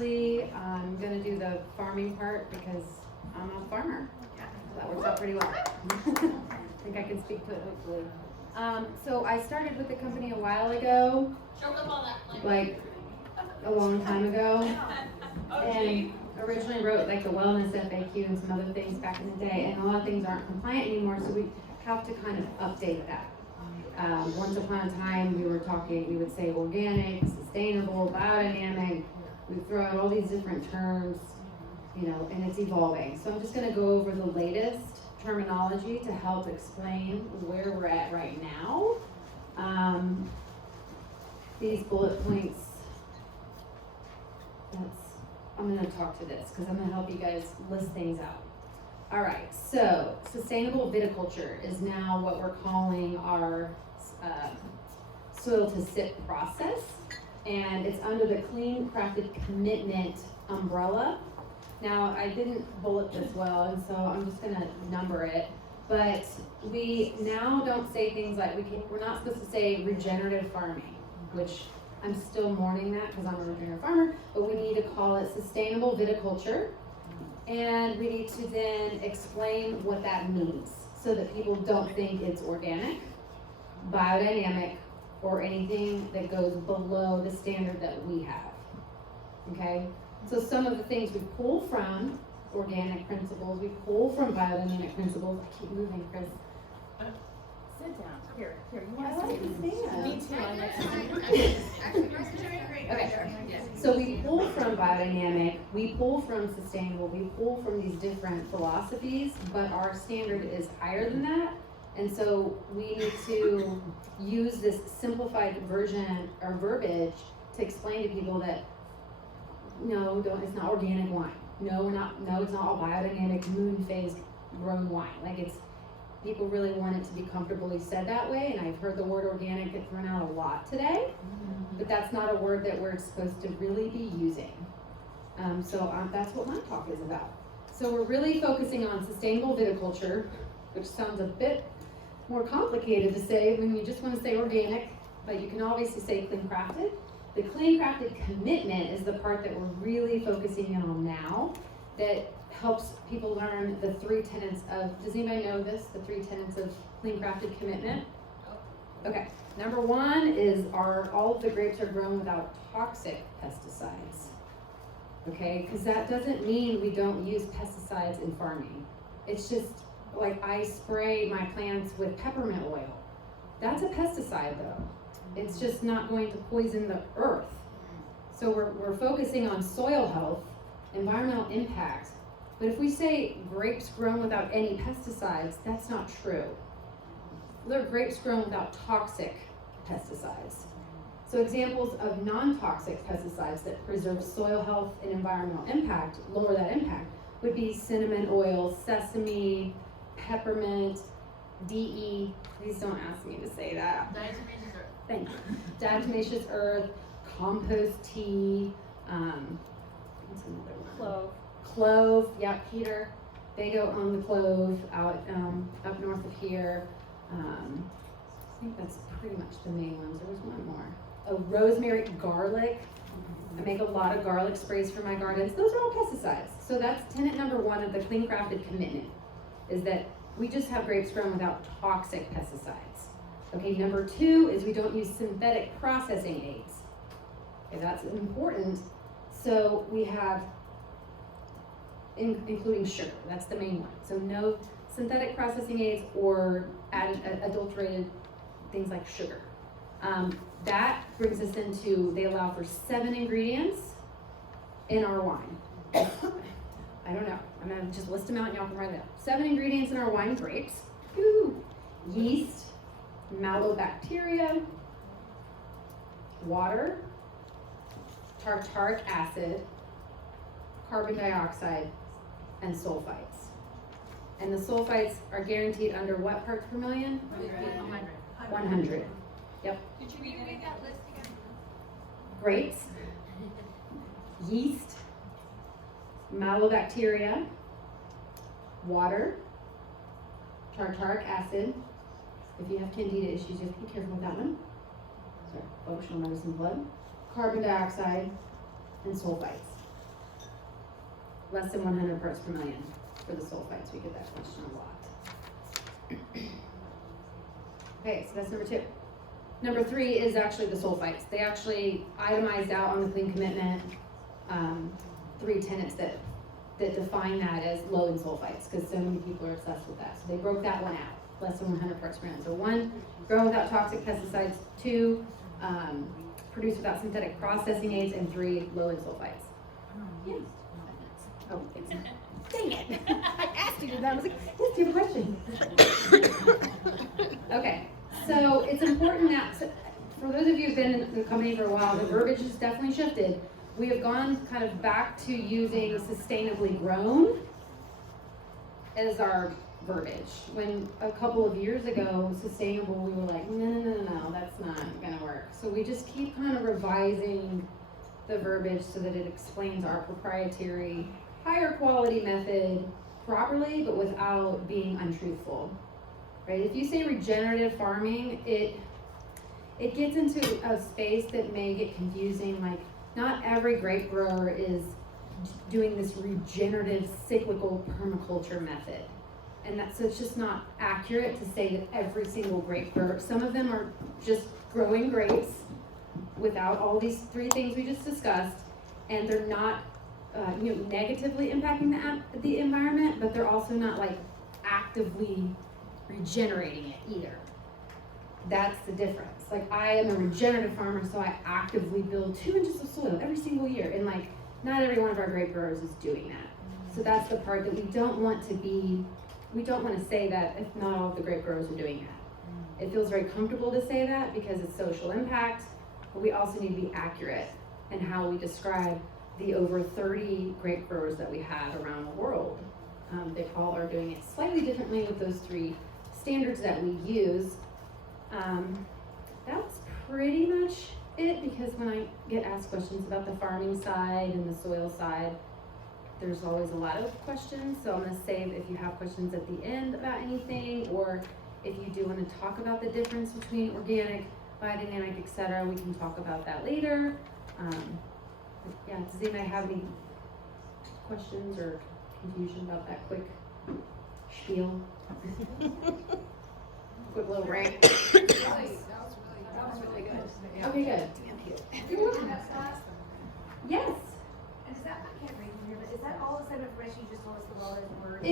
briefly. I'm gonna do the farming part because I'm a farmer. So that works out pretty well. I think I can speak to it hopefully. So I started with the company a while ago, like a long time ago, and originally wrote like the wellness FAQ and some other things back in the day, and a lot of things aren't compliant anymore, so we have to kind of update that. Once upon a time, we would say organic, sustainable, biodynamic. We throw out all these different terms, you know, and it's evolving. So I'm just gonna go over the latest terminology to help explain where we're at right now. These bullet points, I'm gonna talk to this because I'm gonna help you guys list things out. All right, so sustainable viticulture is now what we're calling our soil to sip process, and it's under the Clean Crafted Commitment umbrella. Now, I didn't bullet this well, and so I'm just gonna number it, but we now don't say things like, we're not supposed to say regenerative farming, which I'm still mourning that because I'm a regenerative farmer, but we need to call it sustainable viticulture, and we need to then explain what that means so that people don't think it's organic, biodynamic, or anything that goes below the standard that we have, okay? So some of the things we pull from organic principles, we pull from biodynamic principles. I keep moving, Chris. Sit down. Here. You I want like to to stand. Me too. I like to stand. Okay. So we pull from biodynamic, we pull from sustainable, we pull from these different philosophies, but our standard is higher than that. And so we need to use this simplified version or verbiage to explain to people that no, it's not organic wine. No, it's not all biodynamic, moon phase grown wine. Like people really want it to be comfortably said that way, and I've heard the word organic get thrown out a lot today, but that's not a word that we're supposed to really be using. So that's what my talk is about. So we're really focusing on sustainable viticulture, which sounds a bit more complicated to say when you just want to say organic, but you can obviously say clean crafted. The clean crafted commitment is the part that we're really focusing in on now that helps people learn the 3 tenets of, does anybody know this, the 3 tenets of clean crafted commitment? Okay, number 1 is all of the grapes are grown without toxic pesticides. Okay, because that doesn't mean we don't use pesticides in farming. It's just like I spray my plants with peppermint oil. That's a pesticide though. It's just not going to poison the earth. So we're focusing on soil health, environmental impact. But if we say grapes grown without any pesticides, that's not true. They're grapes grown without toxic pesticides. So examples of non-toxic pesticides that preserve soil health and environmental impact, lower that impact, would be cinnamon oil, sesame, peppermint, DE. Please don't ask me to say that. Diatomaceous earth. Thank you. Diatomaceous earth, compost tea, what's another one? Clove, yeah, Peter. They go on the clove out up north of here. I think that's pretty much the main ones. There was one more. Oh, rosemary, garlic. I make a lot of garlic sprays for my gardens. Those are all pesticides. So that's tenet number 1 of the Clean Crafted Commitment, is that we just have grapes grown without toxic pesticides. Okay, number 2 is we don't use synthetic processing aids. Okay, that's important. So we have, including sugar, that's the main one. So no synthetic processing aids or adulterated things like sugar. That brings us into, they allow for 7 ingredients in our wine. I don't know, I'm gonna just list them out and y'all can write it down. 7 ingredients in our wine: grapes, yeast, malobacteria, water, tartaric acid, carbon dioxide, and sulfites. And the sulfites are guaranteed under what parts per million? 100. Yep. Could you read that list again? Grapes, yeast, malobacteria, water, tartaric acid. If you have candida issues, you have to be careful with that one. Sorry, functional medicine blood. Carbon dioxide, and sulfites. less than 100 parts per million for the sulfites. We get that question a lot. Okay, so that's number 2. Number 3 is actually the sulfites. They actually itemized out on the clean commitment 3 tenets that define that as low in sulfites, because so many people are obsessed with that. So they broke that one out, less than 100 parts per million. So 1, grow without toxic pesticides. 2, produce without synthetic processing aids. And 3, low in sulfites. Oh, thanks. Dang it! I asked you to do that. I was like, yes, do you have a question? Okay, so it's important that, for those of you who've been in the company for a while, the verbiage has definitely shifted. We have gone kind of back to using sustainably grown as our verbiage. When a couple of years ago, sustainable, we were like, no, that's not gonna work. So we just keep kind of revising the verbiage so that it explains our proprietary, higher quality method properly, but without being untruthful, right? If you say regenerative farming, it gets into a space that may get confusing. Like, not every grape grower is doing this regenerative cyclical permaculture method. And so it's just not accurate to say that every single grape grower, some of them are just growing grapes without all these 3 things we just discussed, and they're not negatively impacting the environment, but they're also not like actively regenerating it either. That's the difference. Like, I am a regenerative farmer, so I actively build 2 inches of soil every single year, and like, not every one of our grape growers is doing that. So that's the part that we don't want to say that if not all of the grape growers are doing that. It feels very comfortable to say that because it's social impact, but we also need to be accurate in how we describe the over 30 grape growers that we have around the world. They all are doing it slightly differently with those 3 standards that we use. That's pretty much it, because when I get asked questions about the farming side and the soil side, there's always a lot of questions. So I'm going to save if you have questions at the end about anything, or if you do want to talk about the difference between organic, biodynamic, etc., we can talk about that later. Yeah, does anybody have any questions or confusion about that quick spiel? Quick little rant. That was really good. Okay, good. You're welcome. Yes. And is that, I can't read from here, but is that all the same information you just told us with all those words?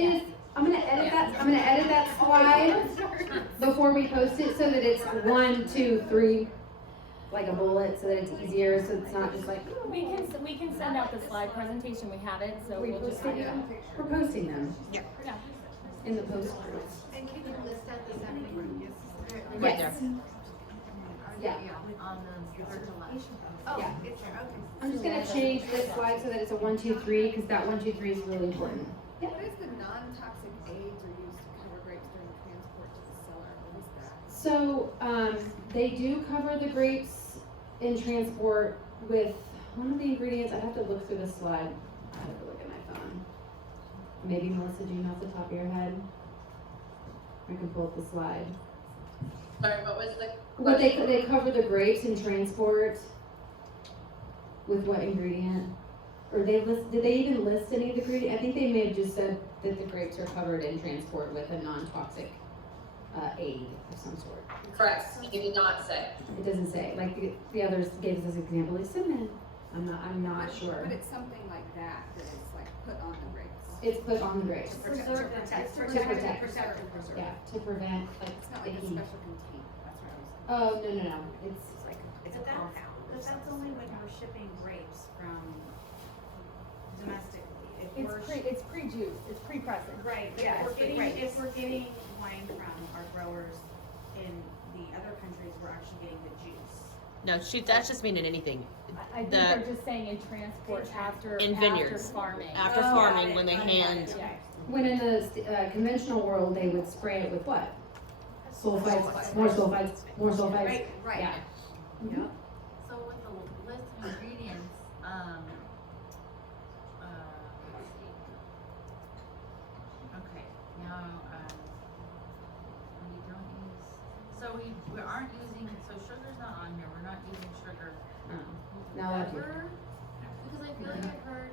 I'm gonna edit that slide before we post it so that it's 1, 2, 3, like a bullet, so that it's easier, so it's not just like. We can send out the slide presentation, we have it, so we'll just. We're posting them Yeah. in the post group. And can you list out the separate groups? Yes. Yeah. On the virtual lunch. Oh, Yeah. it's there, okay. I'm just gonna change this slide so that it's a 1, 2, 3, because that 1, 2, 3 is really important. What is the non-toxic aids are used to cover grapes during transport to the cellar? What is that? So, they do cover the grapes in transport with one of the ingredients. I have to look through the slide. I have to look at my phone. Maybe Melissa, do you know off the top of your head? I can pull up the slide. Sorry, what was the What they cover the grapes in transport with what ingredient? Or did they even list any of the ingredients? I think they may have just said that the grapes are covered in transport with a non-toxic aid of some sort. correct? You did not say. It doesn't say. Like the others gave us this example. Like cinnamon. I'm not sure. But it's something like that, that it's like put on the grapes. It's put on the grapes. Preserve the text. To protect. Yeah, to prevent like It's not like a icky. special container, that's what I was saying. Oh no. It's But that's only when we're shipping grapes from domestically. It's pre-juice, it's pre-processed. Right, but Yeah, if we're getting wine from our growers in the other countries, we're actually getting the juice. No, that's just meaning anything. I think The- they're just saying in transport after, In after vineyards. farming. After Oh, farming, got it, when they got it, hand, got it. Yeah. when in the conventional world they would spray it with what? Sulfites, more sulfites, more sulfites. Right, right. Yeah. Yep. So with the list of ingredients, let's see. Okay, now, we don't use, so we aren't using, so sugar's not on here, we're not using sugar. Now that you. Ever, because I feel like I've heard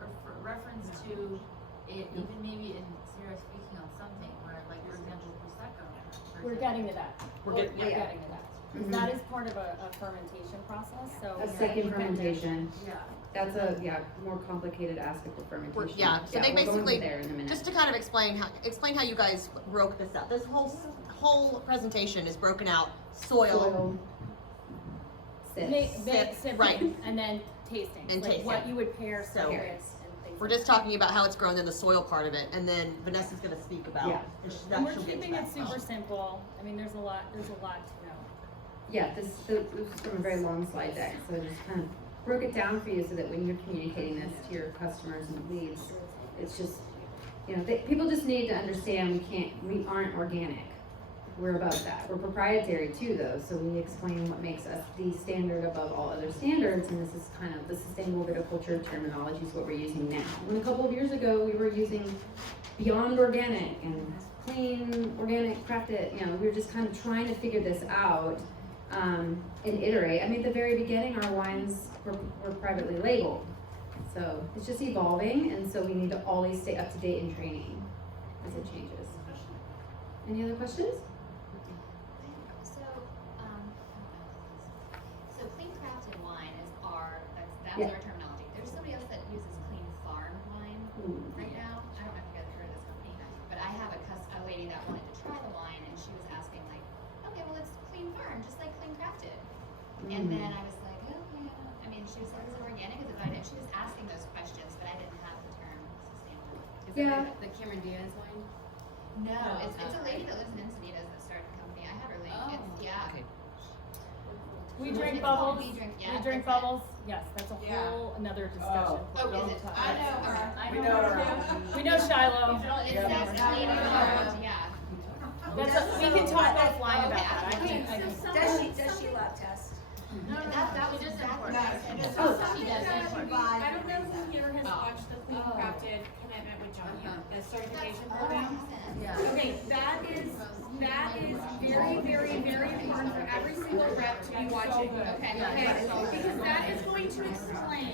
a reference to to it, even maybe in Sarah speaking on something where, like, for example, Prosecco. We're getting to that. We're getting, We're getting to that. 'Cause Mhm. that is part of a fermentation process, so. A second fermentation. Yeah. That's a, more complicated aspect of fermentation. yeah, so they we're going basically, there in a minute. just to kind of explain how you guys broke this up. This whole presentation is broken out, soil, Sips. Sipping, right. and then tasting. And like tasting. what you would pair So, spirits and things. We're like just that. talking about how it's grown in the soil part of it, and then Vanessa's gonna speak about. Yeah. And we're she'll get to keeping that. it super simple. I mean, there's a lot to know. Yeah, this is from a very long slide deck, so I just kind of broke it down for you so that when you're communicating this to your customers and leads, it's just, people just need to understand we aren't organic. We're above that. We're proprietary too, though, so we explain what makes us the standard above all other standards, and this is kind of the sustainable viticulture terminology is what we're using now. When a couple of years ago, we were using beyond organic and clean, organic, crafted, we were just kind of trying to figure this out and iterate. I mean, at the very beginning, our wines were privately labeled, so it's just evolving, and so we need to always stay up to date in training as it changes. Any other questions? So clean crafted wine is that's Yeah. our terminology. There's somebody else that uses clean farm wine right now. I don't know if you guys have heard of this company, but I have a lady that wanted to try the wine, and she was asking like, okay, well it's clean farm, just like clean crafted. And then I was like, okay, I mean, she was like, is it organic? Is it vitamin? She was asking those questions, but I didn't have the term sustainable. Yeah. The Cameron Diaz wine? No, it's a lady that lives in Encinitas that started the company. I have her link. Okay. We drink It's called bubbles. We Drink- yeah, We drink that's it. bubbles. Yes, that's a whole another discussion. Oh, is it? I know her. We know her. We know Shiloh. It says clean farm, yeah. We can talk offline about that. I can. Does she love test? That was She does exactly. import. Oh, She does import. I don't know who here has watched the Clean Crafted Commitment with John, the certification program. Yeah. Okay, that is very, very, very important for every single rep to be watching. Okay, because that is going to explain.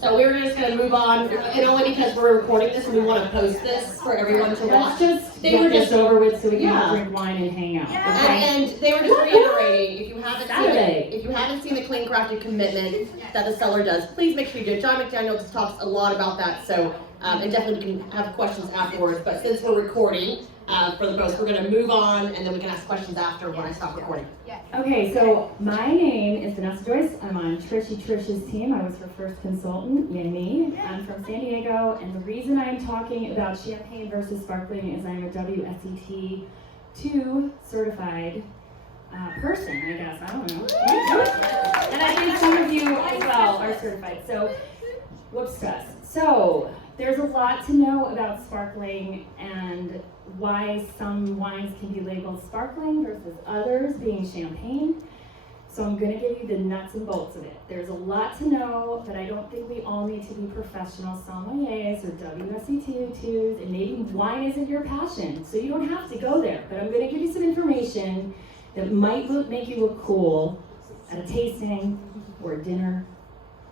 So we were just gonna move on, and only because we're recording this and we wanna post this for everyone to watch. They were just over with so we can Yeah. drink wine and hang out. And they were just reiterating, if you haven't Saturday. seen the Clean Crafted Commitment that the Cellar does, please make sure you do. John McDaniel talks a lot about that, so, and definitely we can have questions afterwards, but since we're recording, for the post, we're gonna move on, and then we can ask questions after when I stop recording. Okay, so my name is Vanessa Joyce. I'm on Trish's team. I was her first consultant, me. I'm from San Diego, and the reason I'm talking about champagne versus sparkling is I'm a WSET 2 certified person, I guess. I don't know. And I think some of you as well are certified. So, whoops, stress. So, there's a lot to know about sparkling and why some wines can be labeled sparkling versus others being champagne. So I'm going to give you the nuts and bolts of it. There's a lot to know, but I don't think we all need to be professional sommeliers or WSET2s, and maybe wine isn't your passion, so you don't have to go there. But I'm going to give you some information that might make you look cool at a tasting or a dinner,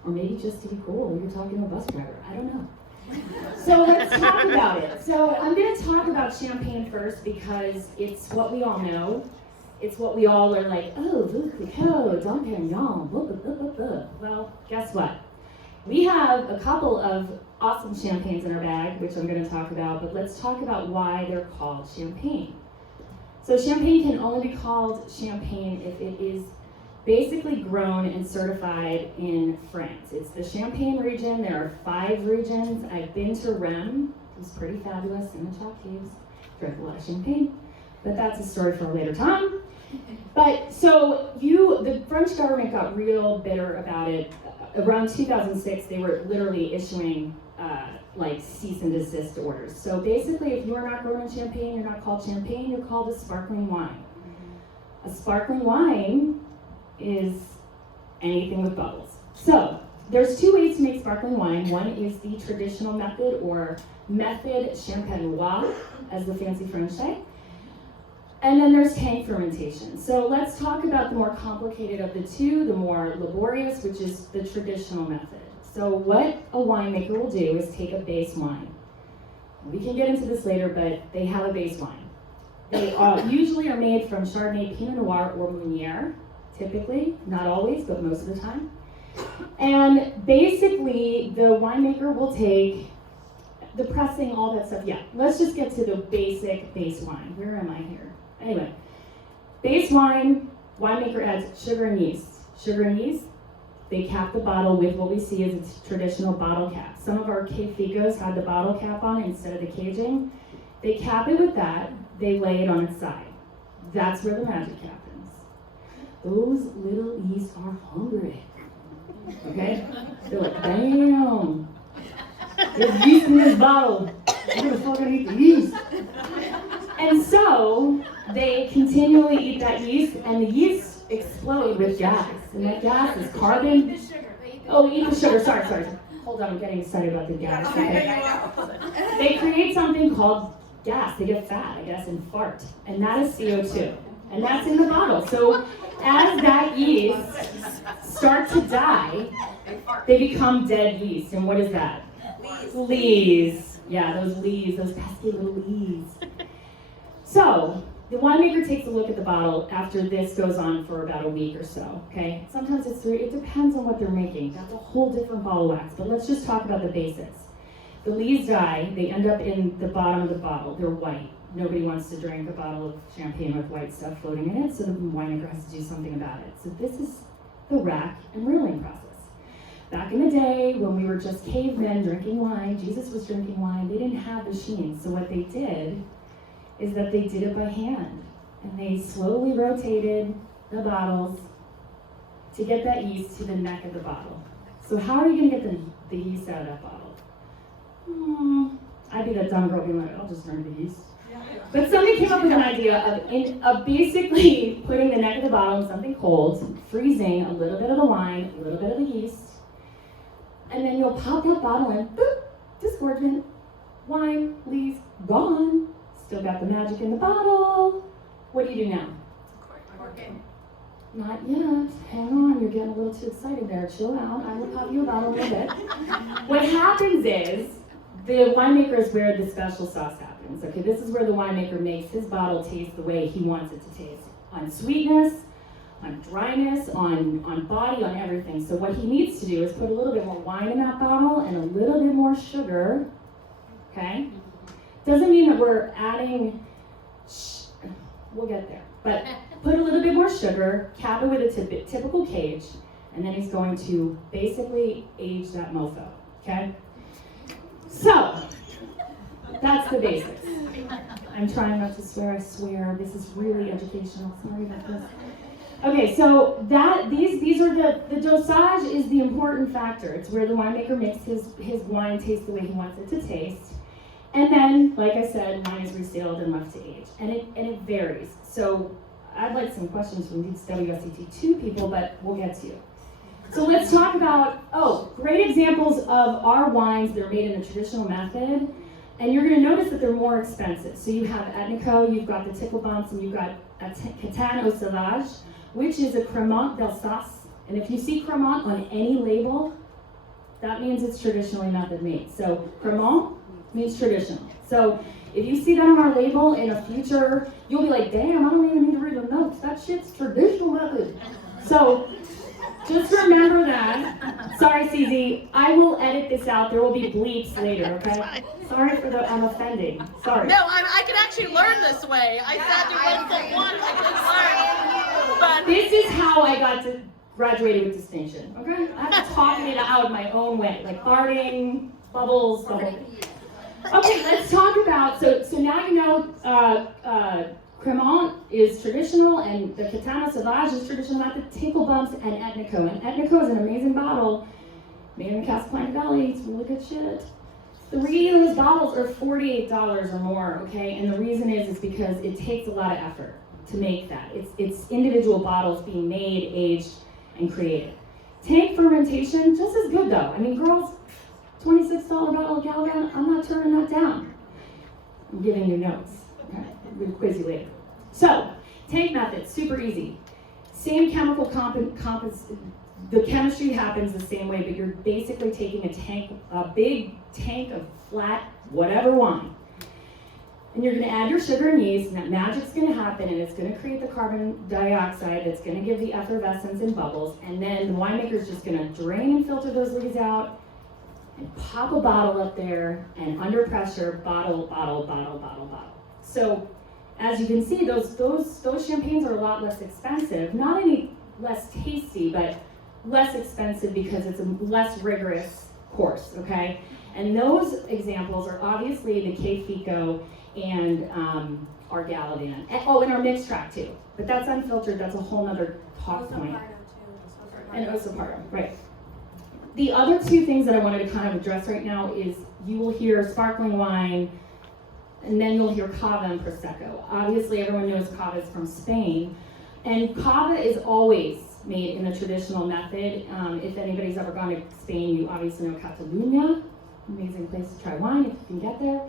or maybe just to be cool when you're talking to a bus driver. I don't know. So let's talk about it. So I'm going to talk about champagne first because it's what we all know. It's what we all are like, oh, Viticulture, Dom Perignon, blah, blah, blah, blah, blah. Well, guess what? We have a couple of awesome champagnes in our bag, which I'm going to talk about, but let's talk about why they're called champagne. So champagne can only be called champagne if it is basically grown and certified in France. It's the Champagne region. There are 5 regions. I've been to Rheims. It was pretty fabulous in the chalk caves. Drank a lot of champagne, but that's a story for a later time. But so the French government got real bitter about it. Around 2006, they were literally issuing like cease and desist orders. So basically, if you are not grown in Champagne, you're not called champagne, you're called a sparkling wine. A sparkling wine is anything with bubbles. So there's 2 ways to make sparkling wine. One is the traditional method, or method champenoise, as the fancy French say. And then there's tank fermentation. So let's talk about the more complicated of the 2, the more laborious, which is the traditional method. So what a winemaker will do is take a base wine. We can get into this later, but they have a base wine. They usually are made from Chardonnay, Pinot Noir, or Meunier, typically, not always, but most of the time. And basically, the winemaker will take the pressing, all that stuff. Yeah, let's just get to the basic base wine. Where am I here? Anyway, base wine, winemaker adds sugar and yeast. Sugar and yeast, they cap the bottle with what we see as a traditional bottle cap. Some of our Ficos had the bottle cap on it instead of the caging. They cap it with that, they lay it on its side. That's where the magic happens. Those little yeast are hungry. Okay? They're like, damn, there's yeast in this bottle. I'm gonna fucking eat the yeast. And so they continually eat that yeast, and the yeast explode with gas. And that gas is carbon. Oh, eat the sugar. Sorry. Hold on, I'm getting excited about the gas. Okay. They create something called gas. They get fat, I guess, and fart. And that is CO2. And that's in the bottle. So as that yeast start to die, they become dead yeast. And what is that? Lees. Yeah, those lees, those pesky little lees. So the winemaker takes a look at the bottle after this goes on for about a week or so, okay? Sometimes it's 3, it depends on what they're making. That's a whole different ball of wax, but let's just talk about the basics. The lees die, they end up in the bottom of the bottle. They're white. Nobody wants to drink a bottle of champagne with white stuff floating in it, so the winemaker has to do something about it. So this is the rack and rilling process. Back in the day, when we were just cavemen drinking wine, Jesus was drinking wine, they didn't have machines. So what they did is that they did it by hand. And they slowly rotated the bottles to get that yeast to the neck of the bottle. So how are you gonna get the yeast out of that bottle? I'd be that dumb girl being like, I'll just drink the yeast. But somebody came up with an idea of basically putting the neck of the bottle in something cold, freezing a little bit of the wine, a little bit of the yeast, and then you'll pop that bottle in, boop, disgorgement, wine, leaves, gone. Still got the magic in the bottle. What do you do now? Corking. Not yet. Hang on, you're getting a little too excited there. Chill out. I will pop you a bottle in a bit. What happens is, the winemaker is where the special sauce happens. Okay, this is where the winemaker makes his bottle taste the way he wants it to taste. On sweetness, on dryness, on body, on everything. So what he needs to do is put a little bit more wine in that bottle and a little bit more sugar. Okay? Doesn't mean that we're adding, we'll get there, but put a little bit more sugar, cap it with a typical cage, and then he's going to basically age that mofo, okay? So, that's the basics. I'm trying not to swear, I swear, this is really educational, sorry about this. Okay, so these are the dosage is the important factor. It's where the winemaker makes his wine taste the way he wants it to taste. And then, like I said, wine is resealed and left to age. And it varies. So I'd like some questions from these WSET2 people, but we'll get to you. So let's talk about, great examples of our wines that are made in the traditional method. And you're gonna notice that they're more expensive. So you have Etnico, you've got the Tickle Bumps, and you've got Catan au Sauvage, which is a Cremant d'Alsace. And if you see Cremant on any label, that means it's traditionally method made. So Cremant means traditional. So if you see that on our label in a future, you'll be like, damn, I don't even need to read the notes. That shit's traditional method. So just remember that. Sorry, CZ, I will edit this out. There will be bleeps later, okay? Sorry for I'm offending. Sorry. No, I can actually learn this way. I sat through 1.1, I can learn. But this is how I got to graduate with distinction, okay? I'm talking it out my own way, like farting, bubbles. Okay, let's talk about, so now you know Cremant is traditional and the Catan Sauvage is traditional, not the Tickle Bumps and Etnico. And Etnico is an amazing bottle made in Casablanca Valley. It's really good shit. 3 of those bottles are $48 or more, okay? And the reason is because it takes a lot of effort to make that. It's individual bottles being made, aged, and created. Tank fermentation, just as good though. I mean, girls, $26 bottle of Galvan, I'm not turning that down. I'm giving you notes. Okay, we'll quiz you later. So, tank method, super easy. Same chemical the chemistry happens the same way, but you're basically taking a big tank of flat, whatever wine, and you're gonna add your sugar and yeast, and that magic's gonna happen, and it's gonna create the carbon dioxide that's gonna give the effervescence and bubbles, and then the winemaker's just gonna drain and filter those lees out, and pop a bottle up there, and under pressure, bottle. So, as you can see, those champagnes are a lot less expensive, not any less tasty, but less expensive because it's a less rigorous course, okay? And those examples are obviously the K Fico and our Galavan. And our mixed track too. But that's unfiltered, that's a whole nother talk point. And Osopardo, right. The other two things that I wanted to kind of address right now is you will hear sparkling wine, and then you'll hear Cava and Prosecco. Obviously everyone knows Cava is from Spain, and Cava is always made in the traditional method. If anybody's ever gone to Spain, you obviously know Catalunya, amazing place to try wine if you can get there.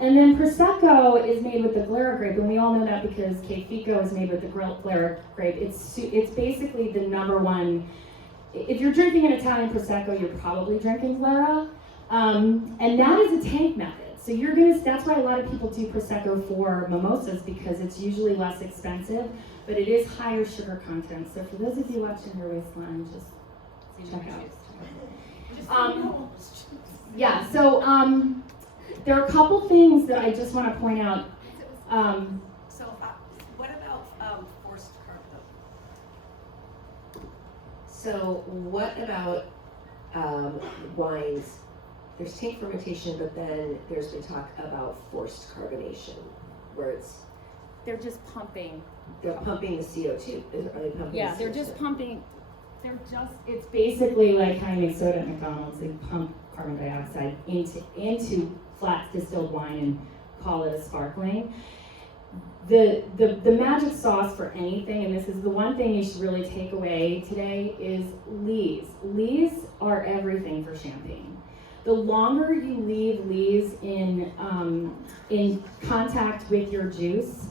And then Prosecco is made with the Glera grape, and we all know that because K Fico is made with the Glera grape. It's basically the number one. If you're drinking an Italian Prosecco, you're probably drinking Glera, and that is a tank method. So that's why a lot of people do Prosecco for mimosas, because it's usually less expensive, but it is higher sugar content. So for those of you watching your waistline, just check out. Yeah, so there are a couple things that I just want to point out. What about forced carb though? So what about wines? There's tank fermentation, but then there's been talk about forced carbonation, where They're just pumping. they're pumping the CO2. Are they pumping Yeah, the they're CO2? just pumping. It's basically like how you make soda at McDonald's. They pump carbon dioxide into flat distilled wine and call it a sparkling. The magic sauce for anything, and this is the one thing you should really take away today, is lees. Lees are everything for champagne. The longer you leave lees in contact with your juice,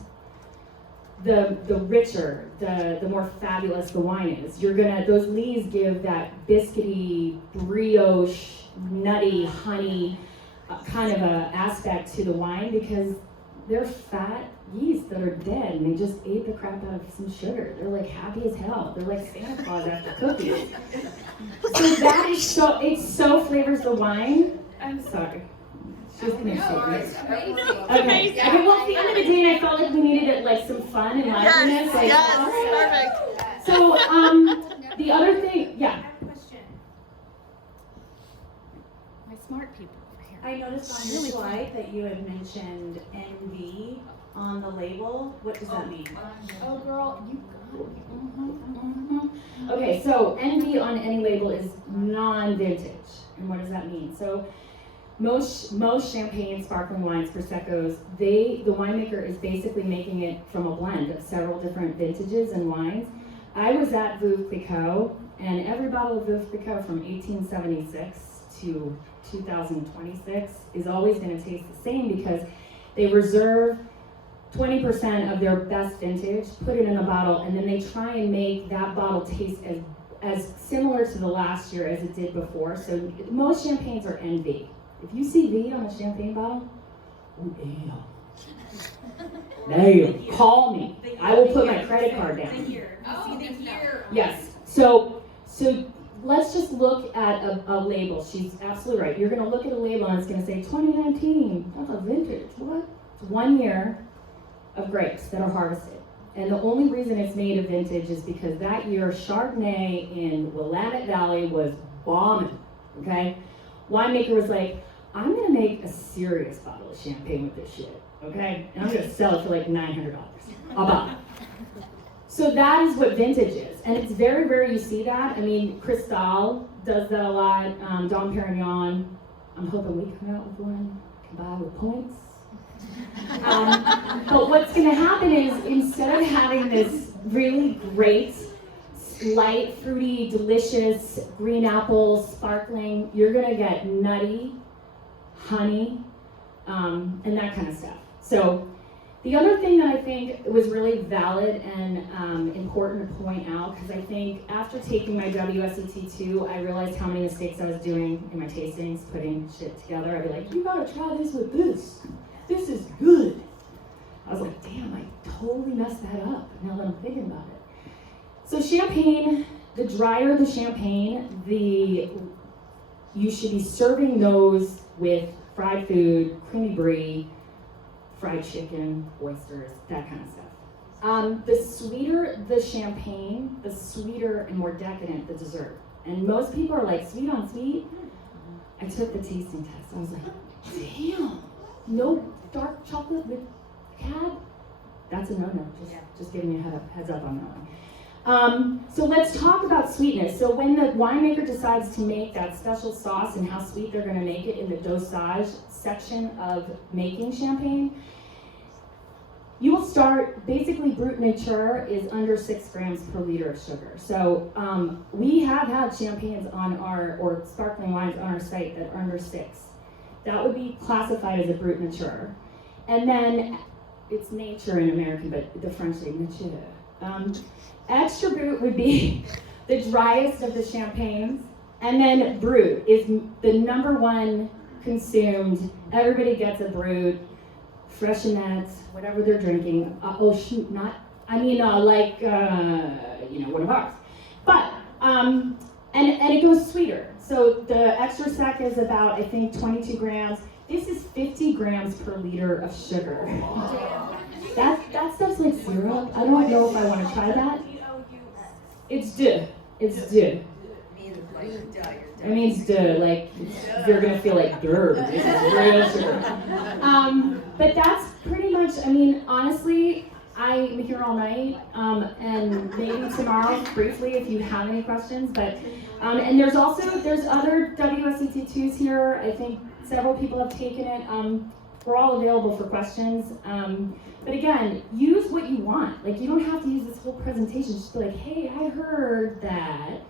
the richer, the more fabulous the wine is. Those lees give that biscuity, brioche, nutty, honey kind of a aspect to the wine, because they're fat yeast that are dead and they just ate the crap out of some sugar. They're like happy as hell. They're like Santa Claus after cookies. So it so flavors the wine. I'm sorry. She's gonna say this. Okay. Well, it's the end of the day, and I felt like we needed like some fun and liveliness. Perfect. So the other thing, yeah. I have a question. My smart people over here. I noticed on your slide that you had mentioned NV on the label. What does that mean? Oh, girl, you got it. Okay, so NV on any label is non-vintage. And what does that mean? So most champagne, sparkling wines, Proseccos, the winemaker is basically making it from a blend of several different vintages and wines. I was at Veuve Clicquot, and every bottle of Veuve Clicquot from 1876 to 2026 is always going to taste the same, because they reserve 20% of their best vintage, put it in a bottle, and then they try and make that bottle taste as similar to the last year as it did before. So most champagnes are NV. If you see V on a champagne bottle, oh damn, call me. I will put my credit card down. The year. Yes. So let's just look at a label. She's absolutely right. You're going to look at a label and it's going to say 2019. That's a vintage. What? It's 1 year of grapes that are harvested. And the only reason it's made a vintage is because that year Chardonnay in Willamette Valley was bombing. Okay? Winemaker was like, I'm going to make a serious bottle of champagne with this shit. Okay? And I'm going to sell it for like $900 a bottle. So that is what vintage is. And it's very rare you see that. I mean, Cristal does that a lot. Dom Perignon. I'm hoping we come out with one. Can buy with points. But what's going to happen is, instead of having this really great, light, fruity, delicious, green apple, sparkling, you're going to get nutty, honey, and that kind of stuff. So The other thing that I think was really valid and important to point out, because I think after taking my WSET2, I realized how many mistakes I was doing in my tastings, putting shit together. I'd be like, you gotta try this with this. This is good. I was like, damn, I totally messed that up now that I'm thinking about it. So champagne, the drier the champagne, you should be serving those with fried food, creamy brie, fried chicken, oysters, that kind of stuff. The sweeter the champagne, the sweeter and more decadent the dessert. And most people are like, sweet on sweet? I took the tasting test. I was like, damn, no dark chocolate with cab? That's a no-no, just giving you a heads up on that one. So let's talk about sweetness. So when the winemaker decides to make that special sauce and how sweet they're gonna make it in the dosage section of making champagne, you will start, basically Brut Nature is under 6 grams per liter of sugar. So we have had champagnes or sparkling wines on our site that are under 6. That would be classified as a Brut Nature. And then, it's nature in American, but the French say nature. Extra Brut would be the driest of the champagnes. And then Brut is the number 1 consumed. Everybody gets a Brut, Freshenet, whatever they're drinking. One of ours. But, and it goes sweeter. So the extra sec is about, I think, 22 grams. This is 50 grams per liter of sugar. That stuff's like syrup. I don't know if I want to try that. It's duh. It's duh. It means duh, like you're gonna feel like dirt. This is real sugar. But that's pretty much, I mean, honestly, I'm here all night, and maybe tomorrow briefly if you have any questions. But and there's other WSET2s here. I think several people have taken it. We're all available for questions. But again, use what you want. Like, you don't have to use this whole presentation. Just be like, hey, I heard that.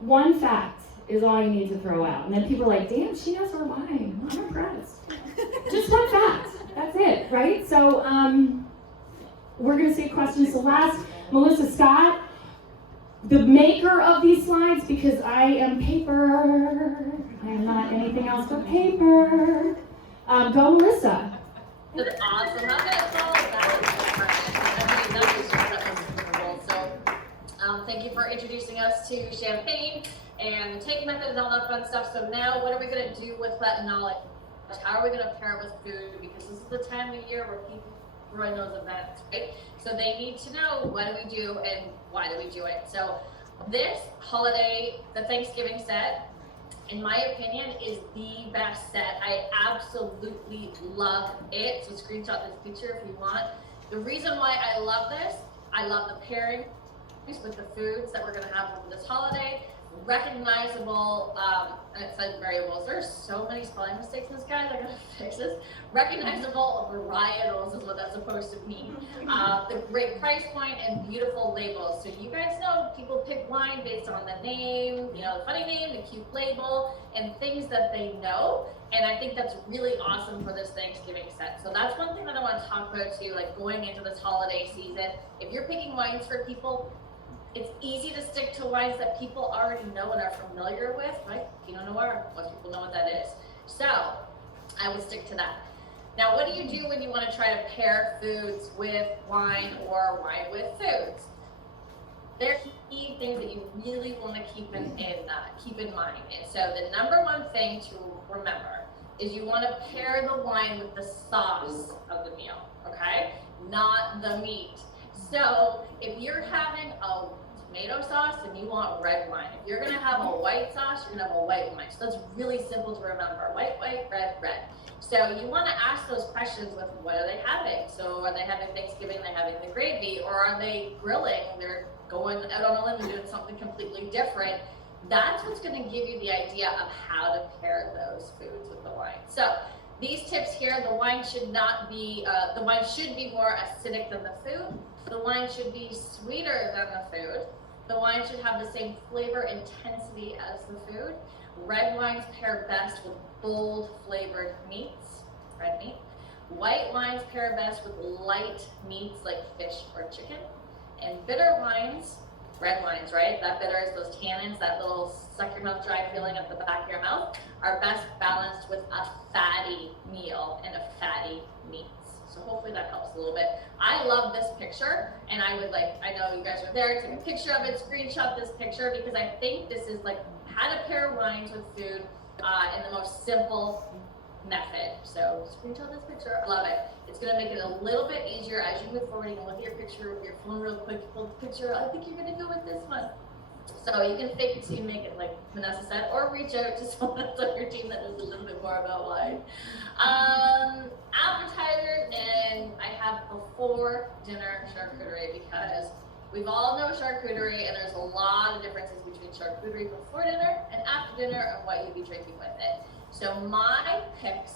One fact is all you need to throw out. And then people are like, damn, she knows her wine. I'm impressed. Just one fact. That's it, right? So we're going to save questions to last. Melissa Scott, the maker of these slides, because I am paper. I am not anything else but paper. Go, Melissa. That's awesome. I'm gonna follow that. So, thank you for introducing us to champagne and the take method and all that fun stuff. So now, what are we gonna do with that knowledge? How are we gonna pair it with food? Because this is the time of year where people run those events, right? So they need to know what do we do and why do we do it. So this holiday, the Thanksgiving set, in my opinion, is the best set. I absolutely love it. So screenshot this picture if you want. The reason why I love this, I love the pairing with the foods that we're gonna have over this holiday. Recognizable, and it says variables. There's so many spelling mistakes in this, guys. I gotta fix this. Recognizable varietals is what that's supposed to mean. The great price point and beautiful labels. So you guys know people pick wine based on the name, the funny name, the cute label, and things that they know. And I think that's really awesome for this Thanksgiving set. So that's one thing that I want to talk about too, like going into this holiday season. If you're picking wines for people, it's easy to stick to wines that people already know and are familiar with, right? Pinot Noir, most people know what that is. So I would stick to that. Now, what do you do when you want to try to pair foods with wine or wine with foods? There are key things that you really want to keep in mind. And so the number 1 thing to remember is you want to pair the wine with the sauce of the meal, okay? Not the meat. So if you're having a tomato sauce, then you want red wine. If you're gonna have a white sauce, you're gonna have a white wine. So that's really simple to remember. White, red, red. So you wanna ask those questions with what are they having? So are they having Thanksgiving, they're having the gravy, or are they grilling, they're going out on a limb and doing something completely different? That's what's gonna give you the idea of how to pair those foods with the wine. So these tips here, the wine should be more acidic than the food. The wine should be sweeter than the food. The wine should have the same flavor intensity as the food. Red wines pair best with bold flavored meats, red meat. White wines pair best with light meats like fish or chicken. And bitter wines, red wines, right? That bitter is those tannins, that little suck your mouth dry feeling at the back of your mouth, are best balanced with a fatty meal and a fatty meats. So hopefully that helps a little bit. I love this picture, and I would like, I know you guys are there, take a picture of it, screenshot this picture, because I think this is like how to pair wines with food in the most simple method. So screenshot this picture, I love it. It's gonna make it a little bit easier as you move forward. You can look at your picture with your phone real quick, pull the picture, I think you're gonna go with this one. So you can fake it till you make it, like Vanessa said, or reach out to someone else on your team that knows a little bit more about wine. Appetizers, and I have before dinner charcuterie, because we've all know charcuterie, and there's a lot of differences between charcuterie before dinner and after dinner and what you'd be drinking with it. So my picks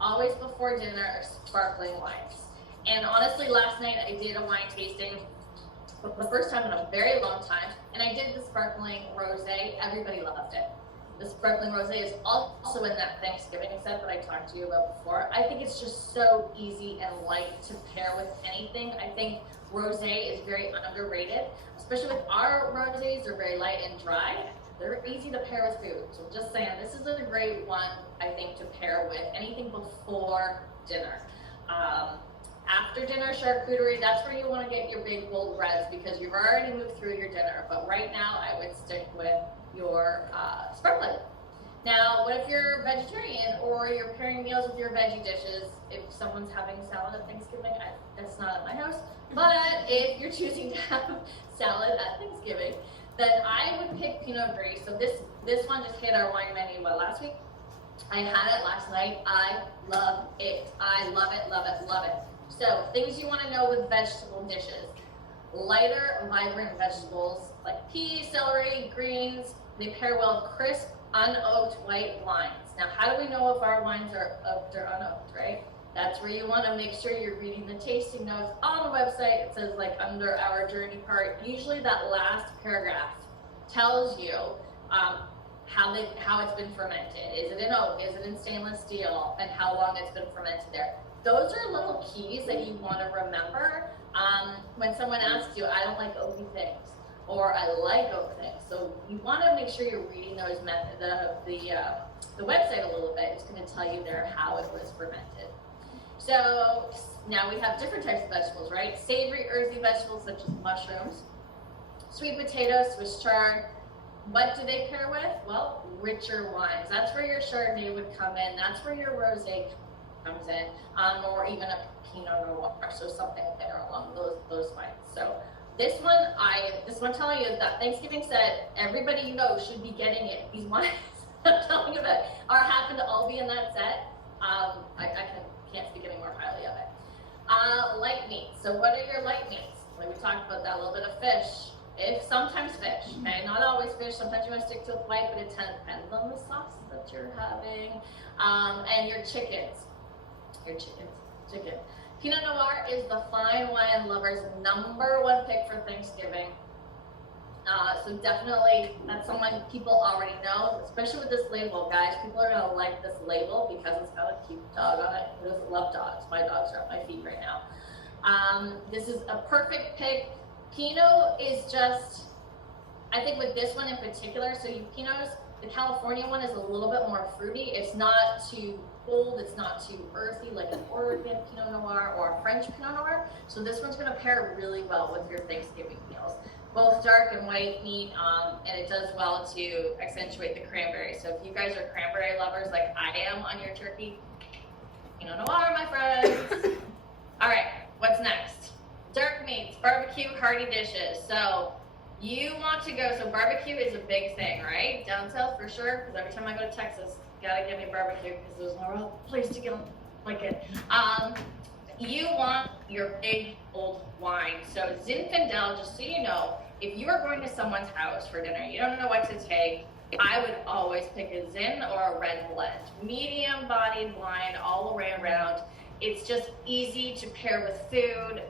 always before dinner are sparkling wines. And honestly, last night I did a wine tasting for the first time in a very long time, and I did the sparkling rosé. Everybody loved it. The sparkling rosé is also in that Thanksgiving set that I talked to you about before. I think it's just so easy and light to pair with anything. I think rosé is very underrated, especially with our rosés. They're very light and dry. They're easy to pair with food. So just saying, this is a great one, I think, to pair with anything before dinner. After dinner charcuterie, that's where you want to get your big bold reds, because you've already moved through your dinner. But right now, I would stick with your sparkling. Now, what if you're vegetarian or you're pairing meals with your veggie dishes? If someone's having salad at Thanksgiving, that's not at my house. But if you're choosing to have salad at Thanksgiving, then I would pick Pinot Gris. So this one just hit our wine menu last week. I had it last night. I love it. I love it, love it, love it. So things you want to know with vegetable dishes: lighter, vibrant vegetables like peas, celery, greens. They pair well with crisp, unoaked white wines. Now, how do we know if our wines are oaked or unoaked, right? That's where you want to make sure you're reading the tasting notes on the website. It says, like, under our journey part, usually that last paragraph tells you how it's been fermented. Is it in oak? Is it in stainless steel? And how long it's been fermented there. Those are little keys that you want to remember when someone asks you, I don't like oaky things, or I like oak things. So you want to make sure you're reading those the website a little bit. It's going to tell you there how it was fermented. So now we have different types of vegetables, right? Savory, earthy vegetables such as mushrooms, sweet potatoes, Swiss chard. What do they pair with? Well, richer wines. That's where your Chardonnay would come in. That's where your Rosé comes in, or even a Pinot Noir. So something there along those lines. So this one telling you that Thanksgiving set, everybody you know should be getting it. These wines I'm telling you about happen to all be in that set. I can't speak any more highly of it. Light meats. So what are your light meats? Like we talked about that, a little bit of fish. Sometimes fish, okay? Not always fish. Sometimes you want to stick to white, but it depends on the sauce that you're having. And your chickens. Chicken. Pinot Noir is the fine wine lover's #1 pick for Thinksgiving. So definitely, that's someone people already know, especially with this label, guys. People are gonna like this label because it's got a cute dog on it. Who doesn't love dogs? My dogs are at my feet right now. This is a perfect pick. Pinot is just, I think with this one in particular, so Pinots, the California one is a little bit more fruity. It's not too bold, it's not too earthy like an Oregon Pinot Noir or a French Pinot Noir. So this one's gonna pair really well with your Thanksgiving meals. Both dark and white meat, and it does well to accentuate the cranberry. So if you guys are cranberry lovers like I am on your turkey, Pinot Noir, my friends. All right, what's next? Dark meats, barbecue, hearty dishes. So you want to go, so barbecue is a big thing, right? Down south for sure, because every time I go to Texas, gotta get me barbecue because there's no real place to get them like it. You want your big old wine. So Zinfandel, just so you know, if you are going to someone's house for dinner, you don't know what to take, I would always pick a Zin or a red blend. Medium bodied wine all the way around. It's just easy to pair with food.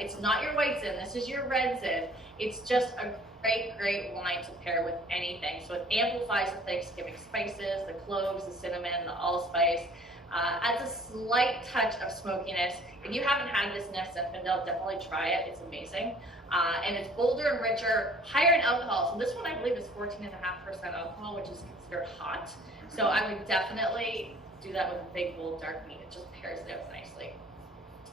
It's not your white Zin, this is your red Zin. It's just a great wine to pair with anything. So it amplifies the Thanksgiving spices, the cloves, the cinnamon, the allspice. Adds a slight touch of smokiness. If you haven't had this Nest Zinfandel, definitely try it. It's amazing. And it's bolder and richer, higher in alcohol. So this one I believe is 14.5% alcohol, which is considered hot. So I would definitely do that with a big, bold, dark meat. It just pairs it out nicely.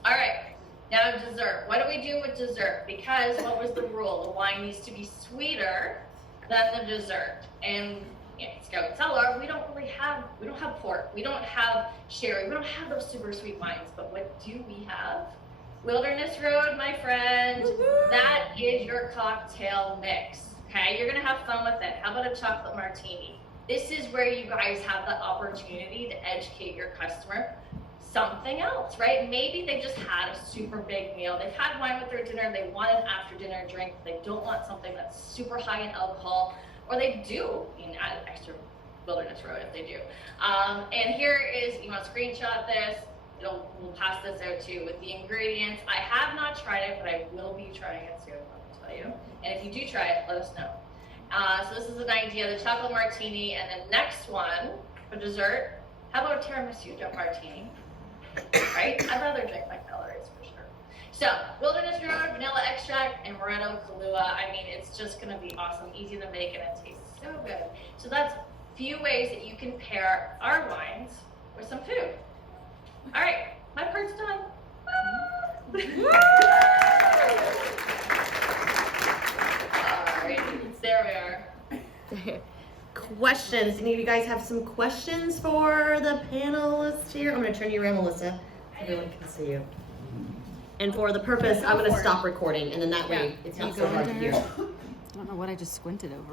All right, now dessert. What do we do with dessert? Because what was the rule? The wine needs to be sweeter than the dessert. And Scout Cellar, we don't have port, we don't have sherry, we don't have those super sweet wines, but what do we have? Wilderness Road, my friend. Woo-hoo! That is your cocktail mix, okay? You're gonna have fun with it. How about a chocolate martini? This is where you guys have the opportunity to educate your customer something else, right? Maybe they just had a super big meal. They've had wine with their dinner, they want an after dinner drink, they don't want something that's super high in alcohol, or they do add extra Wilderness Road if they do. And here is, you want to screenshot this, we'll pass this out too with the ingredients. I have not tried it, but I will be trying it soon, I'll tell you. And if you do try it, let us know. So this is an idea, the chocolate martini, and the next one for dessert, how about Tiramisu Martini? Right? I'd rather drink my calories for sure. So, Wilderness Road, vanilla extract, and Moretto Kahlua. I mean, it's just gonna be awesome, easy to make, and it tastes so good. So that's a few ways that you can pair our wines with some food. All right, my part's done. All right, there we are. Questions? Any of you guys have some questions for the panelists here? I'm gonna turn you around, Melissa, so everyone can see you. And for the purpose, I'm gonna stop recording, and then that way it's not so hard to hear. I don't know what I just squinted over.